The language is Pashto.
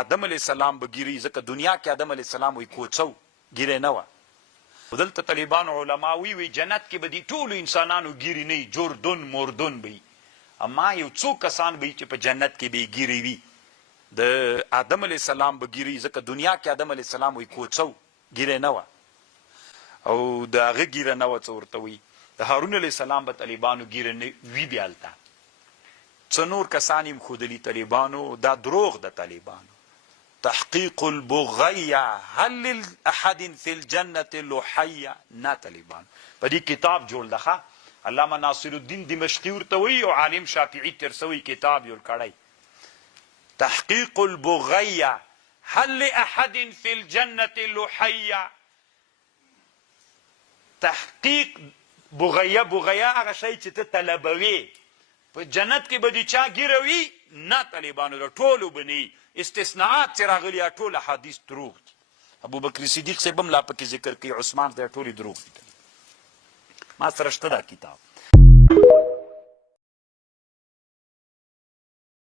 آدم علیه السلام به ګیري، ځکه دنیا کې آدم علیه السلام وی کوڅو ګیرې نه وه. دلته طالبانو علما وی جنت کې به دي ټولو انسانانو ګیري نه وي، جوردون موردون به وي، اما یو څو کسان به وي چې په جنت کې به یې ګیري وي. د آدم علیه السلام به ګیري، ځکه دنیا کې آدم علیه السلام وی کوڅو ګیرې نه وه او د هغه ګیره نه وه څه ورته وي. د هارون علیه السلام به طالبانو ګیره نه وي بیا هلته. څه نور کسان یې ښودلي طالبانو، دا دروغ د طالبانو. تحقیق البغیه هل لاحد فی الجنة لحیه، نه طالبانو په دې کتاب جوړ ده. علامه ناصر الدین دمشقي ورته وایي او عالم شافعي ترسوي کتاب جوړ کړی. تحقیق البغیه هل لاحد فی الجنة لحیه. تحقیق بغیه هغه شی چې ته طلبوي. په جنت کې به د چا ګیره وي؟ نه طالبانو د ټولو به نه. استثناءات چې راغلي ټول احادیث دروغ دي. ابوبکر صدیق صاحب هم لا پکې ذکر کوي، عثمان ته ټولې دروغ دي. ما سره شته دا کتاب.